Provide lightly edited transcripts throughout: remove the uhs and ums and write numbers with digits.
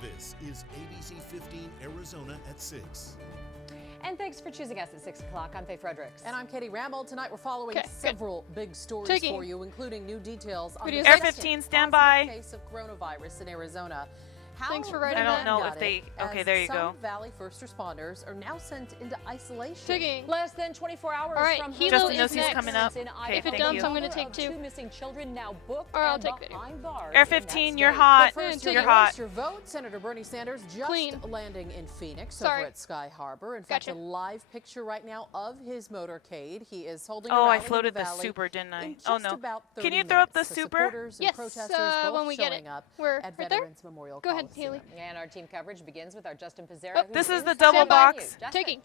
This is ABC 15 Arizona at 6. And thanks for choosing us at 6 o'clock. I'm Faye Fredericks. And I'm Katie Ramble. Tonight we're following several big stories for you, including new details on the Air 15, stand by. Case of coronavirus in Arizona. Thanks for writing I don't that. know if they. Okay, there you go. Some Valley first responders are now sent into isolation. Taking. Less than 24 hours All right, from Hilo Justin is knows he's next. coming up. Okay, If it thank dumps, you. I'm going to take two. Two missing children now booked Or I'll and take video. behind bars Air in that 15, you're state. hot. But first, You're to hot. erase your vote, Senator Bernie Sanders just Clean. landing in Phoenix Sorry. over at Sky Harbor. In fact, Gotcha. a live picture right now of his motorcade. He is holding Oh, a I rally in floated the the valley super, didn't I? in Oh, just no. about Can 30 you throw up the minutes. super? Supporters and Yes, protesters both when we get showing it. up We're at right there. Veterans Memorial Go ahead, Coliseum. Haley. And our team coverage begins with our Justin Pizzera. Oh, who's this is in the the double studio. box. Justin. Taking.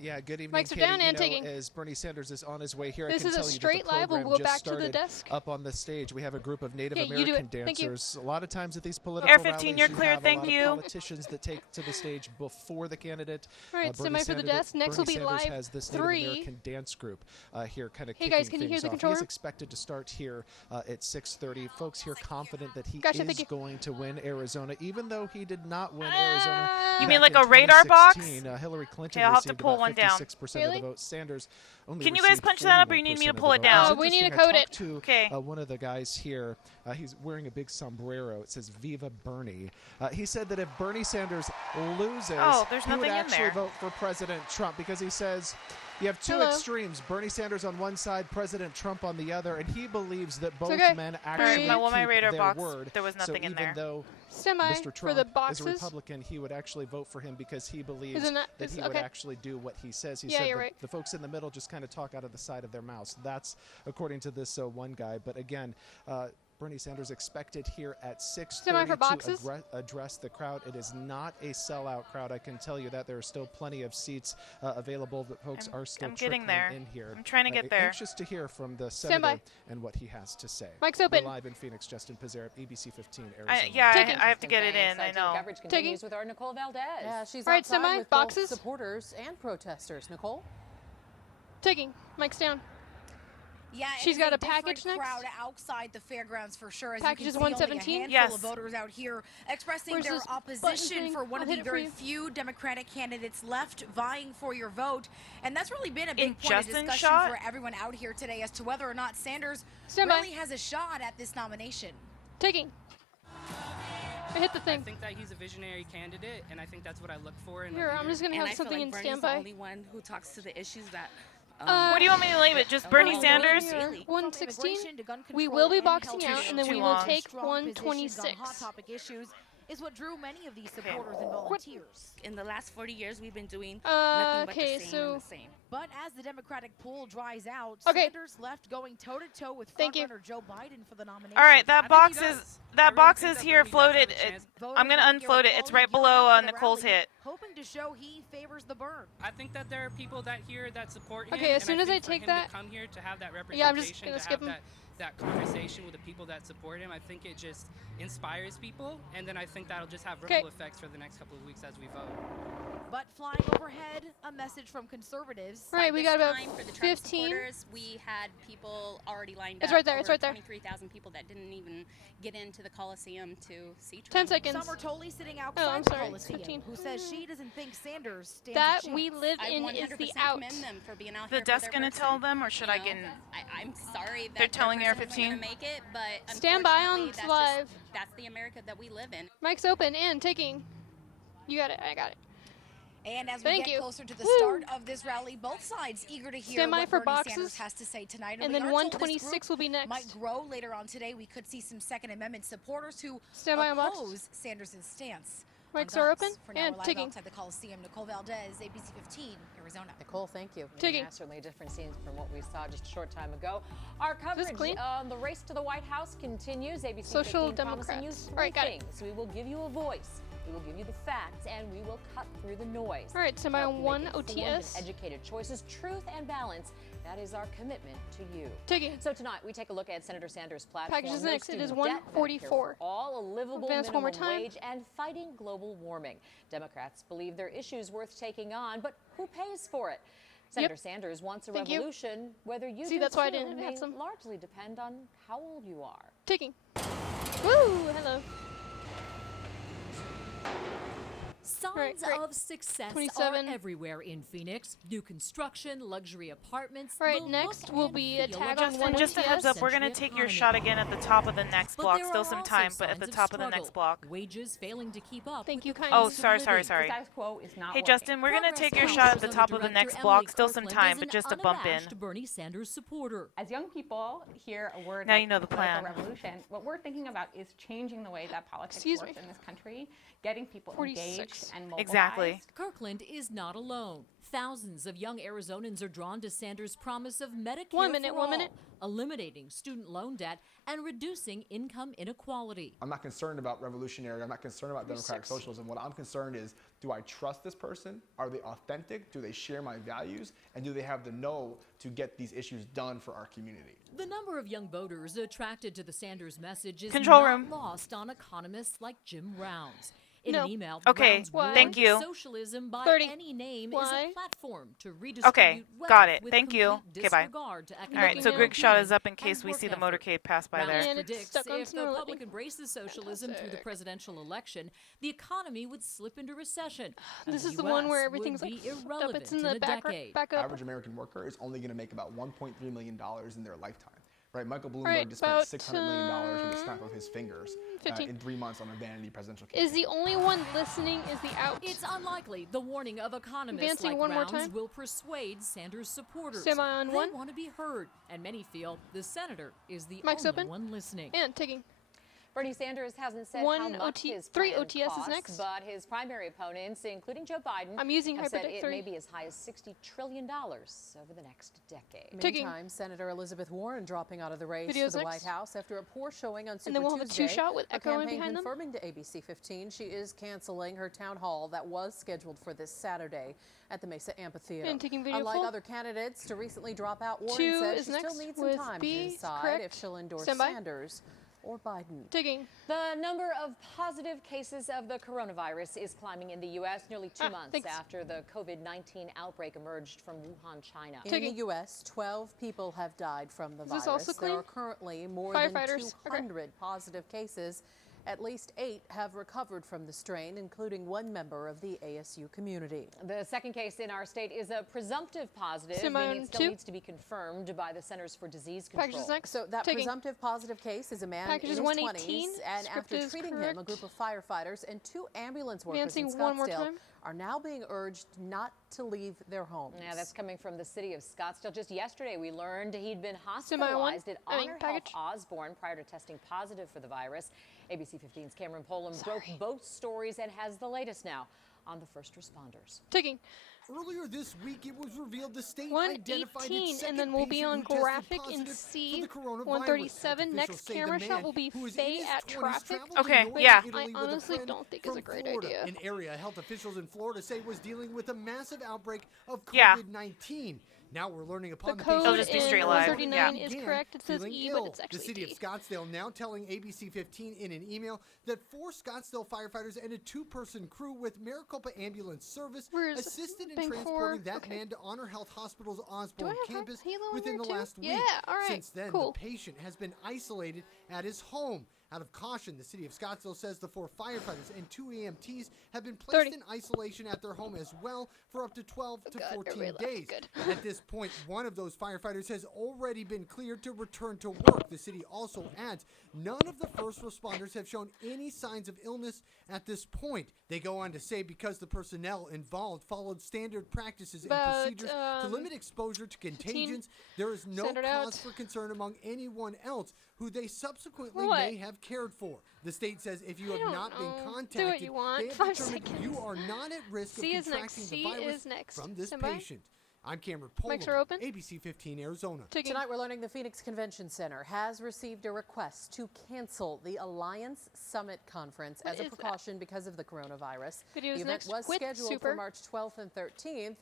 Yeah, good evening, Mics are Katie. down and you know, taking. As Bernie Sanders is on his way here, This I can is a tell you straight that the live. We'll program go just back to the started desk. up on the stage. We have a group of Native Yeah, you do American it. Thank you. dancers. A lot of times at these political Air 15, rallies, you're you clear. have Thank a lot you. of politicians that take to the stage before the candidate. All right, Bernie semi for the Sanders- desk. Next will Bernie be Sanders live has this 3. Native American dance group here kind of Hey, kicking guys, can you hear things the off. controller? He's expected to start here at 6:30. Folks here confident that he Gotcha, thank is you. going to win Arizona, even though he did not win Arizona. You back mean like in a radar box? 2016. Hillary Clinton Okay, I'll have to received pull about one down. 56% of Really? the vote. Sanders only Can you guys received punch that up, or you need me to 41% pull of it the vote. down? It's We need to interesting, I code talked it. to, Okay. one of the guys here. He's wearing a big sombrero. It says "Viva Bernie." He said that if Bernie Sanders loses, there's he would nothing in actually there. vote for President Trump, because he says you have two Hello. extremes: Bernie Sanders on one side, President Trump on the other, and he believes that both okay. men All right, actually my keep radar their box, word. there was nothing so in even there. though Semi Mr. for Trump the is a boxes. Republican, he would actually vote for him because he believes Isn't that- that he okay. would actually do what he says. He Yeah, said you're that right. the folks in the middle just kind of talk out of the side of their mouths. That's according to this one guy. But again, Bernie Sanders expected here at 6:30 for boxes? to address the crowd. It is not a sellout crowd. I can tell you that there are still plenty of seats available, but folks are still I'm getting trickling there. in here. I'm trying to get there. Anxious to hear from the Stand by. senator and what he has to say. Mic's We're open. live in Phoenix. Justin Pizzera, ABC 15, Arizona. Taking. I have to get it in. I Team know. coverage continues with our Nicole Valdez. Yeah, she's All right, outside semi, with boxes. both supporters and protesters. Nicole? Taking. Mic's down. Yeah, She's it is got a different package next? crowd outside the fairgrounds for sure. As Package you is can see, only a 117? handful Yes. of voters out here expressing Where's their this button opposition thing? for one I'll of hit the it for very you. few Democratic candidates left vying for your vote. And that's really been a big In point of Justin's discussion shot? for everyone out here today as to whether or not Sanders Stand by. really has a shot at this nomination. Taking. I hit the I thing. think that he's a visionary candidate, and I think that's what I look for in Here, a I'm leader. just going to And have I feel something like in Bernie's standby. the only one who talks to the issues that. What do you want me to leave it? Just Bernie Oh, Sanders? Really? 116. to gun We control will be and boxing health out, issues and then Too we will long. take strong positions on 126. hot topic issues is what drew many of these supporters and volunteers. In the last 40 years, we've been doing nothing but Okay, the same so and the same. But as the Democratic pool dries out, Okay. Sanders left going toe-to-toe with Thank you. frontrunner Joe Biden for the nomination. All right, that I box think he is does. I that really box think is that here Bernie does floated. have a chance. I'm gonna unfloat it. It's right below Nicole's hit. Hoping to show he favors the burn. I think that there are people that here that support him. Okay, as and soon as I think for take him that- to come here to have that representation, Yeah, I'm just gonna to skip have him. that conversation with the people that support him, I think it just inspires people, and then I think that'll just have ripple effects for the next couple of weeks as we vote. But flying overhead, a message from conservatives. All right, we got about time for the Trump 15. supporters, we had people already lined It's up. right there, it's over right there. 23,000 people that didn't even get into the Coliseum to see Trump. 10 seconds. Summer Tolley sitting outside Oh, I'm the sorry, Coliseum, 15. who says she doesn't think Sanders stands That a chance. we live I in 100% is the out. commend them for being out The here. desk for gonna their tell person. them, or should You I know, get? I'm sorry that They're telling their Air person wasn't 15? gonna make it, but Stand by on unfortunately, that's live. that's the America that we live in. Mic's open and taking. You got it. I got it. And as Thank we get you. closer to the Woo. start of this rally, both sides eager to hear Stand by what for Bernie boxes. Sanders has to say tonight. And we then are told this 126 group will be next. might grow later on today. We could see some Second Amendment supporters who Stand by on boxes. oppose Sanders' stance. Mics on are guns. open For now, and we're live taking. outside the Coliseum. Nicole Valdez, ABC 15, Arizona. Nicole, thank you. Taking. Yeah, certainly a different scene from what we saw just a short time ago. Our coverage clean? on the race to the White House continues. ABC Social 15 promising you Democrats. three All right, got it. things. We will give you a voice. We will give you the facts, and we will cut through the noise. All right, semi Help on you 1 make informed OTS. and educated choices, truth and balance. That is our commitment to you. Taking. So tonight we take a look at Senator Sanders' platform. Package is No next. It is student debt, Medicare 144. for all, a livable Advance one more minimum time. wage, and fighting global warming. Democrats believe their issues worth taking on, but who pays for it? Senator Sanders wants a Thank you. revolution. Whether you See, do that's why I too didn't have may some. largely depend on how old you are. Taking. Woo! Hello. Right, Signs great. of success 27. are everywhere in Phoenix. New construction, luxury apartments. Right, the next look will and be a feel tag of on a one Just a heads up, we're going to 21st take your century shot economy. again at the top of the next But block. there Still are some also time, but at signs the of top of the struggle. next block. Wages failing to keep up. Thank with you the kindly. Oh, cost of sorry. living. Status quo is not Hey, working. Justin, we're going to Progress take your shot at the Council's top of under the next Director block. Emily Still some Kirkland time, is but an just a bump in. unabashed Bernie Sanders supporter. As young people hear a word Now like you know the political plan. revolution, what we're thinking about is changing the way that politics Excuse works me. in this country, getting people 46. engaged and mobilized. Exactly. Kirkland is not alone. Thousands of young Arizonans are drawn to Sanders' promise of Medicare 1 minute, for 1 all, minute. eliminating student loan debt and reducing income inequality. I'm not concerned about revolutionary. I'm not concerned about democratic socialism. What I'm concerned is, do I trust this person? Are they authentic? Do they share my values? And do they have the know to get these issues done for our community? The number of young voters attracted to the Sanders message is Control not room. lost on economists like Jim Rounds. In No. an email, Okay, Rounds Why? warned thank you. socialism by 30. any name is Why? a platform to redistribute Okay, wealth got it. with Thank you. complete Okay, bye. disregard to All right, economic so Looking Grig's shot is well-being up in case and we work see the effort. motorcade pass by Rounds there. And it's predicts stuck on if snow the loading. public embraces socialism through the Fantastic. presidential election, the economy would slip into recession. and This is the US one where would everything's like be flipped up. irrelevant It's in in the a back, decade. back up. Average American worker is only going to make about $1.3 million in their lifetime. Right? Michael Bloomberg Right, just spent about, $600 million with a snap of his fingers 15. in 3 months on a vanity presidential campaign. Is the only one listening is the out. It's unlikely the warning of economists Advancing like one more Rounds time. will persuade Sanders supporters. Semi on they one. want to be heard, and many feel the senator is the Mic's only open. one listening. And taking. Bernie Sanders hasn't said One how much his three plan OTS is costs, next. but his primary opponents, including Joe Biden, I'm using have said Hyperdeck it 3. may be as high as $60 trillion over the next decade. Taking. Meantime, Senator Elizabeth Warren dropping out of the race Videos for the next. White House after a poor showing on Super And then we'll have a Tuesday. two-shot with Her echoing campaign behind them. confirming to ABC 15 she is canceling her town hall that was scheduled for this Saturday at the Mesa Amphitheater. And taking video Unlike full. other candidates to recently drop out, Warren 2 says is she still next needs some with time B, to decide correct. if she'll endorse Stand by. Sanders or Biden. Taking. The number of positive cases of the coronavirus is climbing in the U.S. nearly 2 months thanks. after the COVID-19 outbreak emerged from Wuhan, China. In the U.S., 12 people have died from the Is virus. this also There clean? are currently more than Firefighters. 200 positive cases. At least 8 have recovered from the strain, including one member of the ASU community. The second case in our state is a presumptive positive, Semi meaning on it still 2. needs to be confirmed by the Centers for Disease Control. Packages next. So that Taking. presumptive positive case is a man Packages in his 118. 20s, and Script after is treating him, correct. a group of firefighters and 2 ambulance workers Advancing in one more Scottsdale time. are now being urged not to leave their homes. Yeah, that's coming from the city of Scottsdale. Just yesterday, we learned he'd been Semi on one. hospitalized at I mean, Honor Health package. Osborne prior to testing positive for the virus. ABC 15's Cameron Poland broke both stories and has the latest now on the first responders. Taking. Earlier this week, it was revealed the state identified 118, its and then second we'll be patient on who tested graphic in positive C. for the coronavirus. 137. Officials Next say camera the shot man will be who was in Faye his at 20s traffic. traveled to Okay, northern yeah. Italy I with a honestly friend don't think is from a great Florida, idea. an area health officials in Florida say was dealing with a massive outbreak of Yeah. COVID-19. Now we're learning upon The the code They'll just be in straight live. 139 Yeah. is began correct. It says feeling E, ill. but it's actually The city D. of Scottsdale now telling ABC 15 in an email that 4 Scottsdale firefighters and a 2-person crew with Maricopa Ambulance Service Where is assisted in bank transporting 4? that Okay. man to Honor Health Hospital's Do Osborne I have campus Halo in within there the too? last week. Yeah, all right, Since then, cool. the patient has been isolated at his home. Out of caution, the city of Scottsdale says the 4 firefighters and 2 EMTs have been placed 30. in isolation at their home as well for up to 12 to God, 14 everybody days. left. At this point, one of those firefighters has already been cleared to return to work. The city also adds none of the first responders have shown any signs of illness at this point. They go on to say because the personnel involved followed standard practices and About, procedures to limit exposure to 15. contagions, there is no Standard cause out. for concern among anyone else who they subsequently What? may have cared for. The state says if you I have don't not know. been Do what contacted, you want. they have 5 determined seconds. you are not at risk C of is next. contracting C the virus is next. from this Stand by. patient. I'm Cameron Mics Poland, are open. ABC 15 Arizona. Taking. Tonight, we're learning the Phoenix Convention Center has received a request to cancel the Alliance Summit Conference What as a is that? precaution because of the coronavirus. Videos the event next was with scheduled Super. for March 12th and 13th.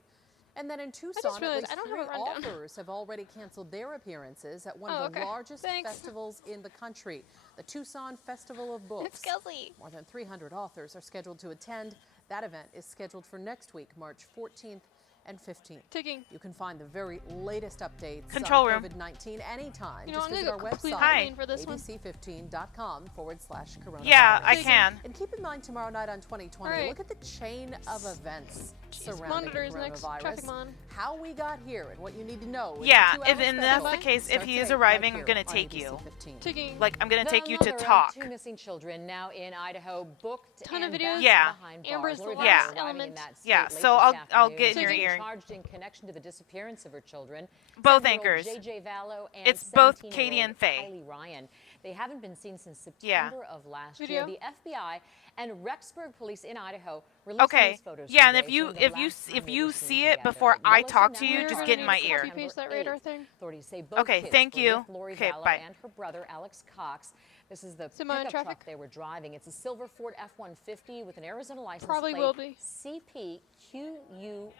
And then in Tucson, at realized least I don't 3 have a rundown. authors have already canceled their appearances at one Oh, of the okay. largest Thanks. festivals in the country, the Tucson Festival of Books. It's Kelsey. More than 300 authors are scheduled to attend. That event is scheduled for next week, March 14th and 15th. Ticking. You can find the very latest updates Control on room. COVID-19 anytime. You know, Just I'm visit gonna our go completely website, green for this one. abc15.com/coronavirus. Yeah, I can. And keep in mind tomorrow night on 2020, All right. look at the chain of events surrounding monitors the next. coronavirus. Traffic mon. How we got here and what you need to know. with Yeah, the 2-hour if and that's the special case, if starts he at is 8 arriving, right I'm gonna here on take you. ABC 15. Ticking. Like, I'm gonna The take you to mother of talk. 2 missing children now in Idaho booked Ton of and videos. back Yeah. behind Amber's bars. the Lori last Vallow arriving in element. that state Yeah, late so this I'll afternoon. get in your She's ear. charged in connection to the disappearance of her children. Both 7-year-old anchors. JJ Vallow and It's both 17-year-old Katie and Faye. Kylie Ryan. They haven't been seen since Yeah. September of last Video. year. The FBI and Rexburg police in Idaho released Okay. these photos Yeah, and today, if you showing the if you last time if they you were seen see it together. before I Yellowstone talk to you, National just Park get in my September ear. Copy paste that radar 8th. thing. Authorities say both Okay, kids thank were you. with Lori Okay, Vallow bye. and her brother Alex Cox. This is the Semi in pickup traffic? truck they were driving. It's a silver Ford F-150 with an Arizona license Probably plate will be. CPQUINT.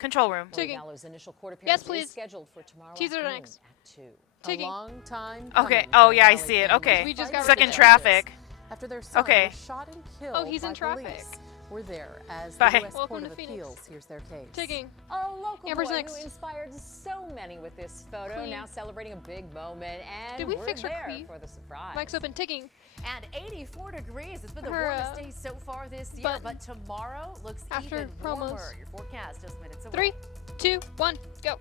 Control room. Lori Ticking. Vallow's initial court Yes, appearance please. is scheduled for tomorrow Teaser afternoon next. at 2. A Ticking. long time Okay. coming Oh for yeah, I Valley see it. families Okay. We just got Stuck rid in of it. traffic. After their son Okay. was shot and killed Oh, he's by in traffic. police. We're there as Bye. the U.S. Welcome Court to of Phoenix. Appeals hears their case. Ticking. A local Amber's boy next. who inspired so many with this photo, Queen. now celebrating a big moment, and Did we we're fix her there queen? for the surprise. Mic's open. Ticking. And 84 degrees. It's been the Her, warmest day so far this year, button. but tomorrow looks After even promos. warmer. Your forecast just minutes away. 3, 2, 1, go.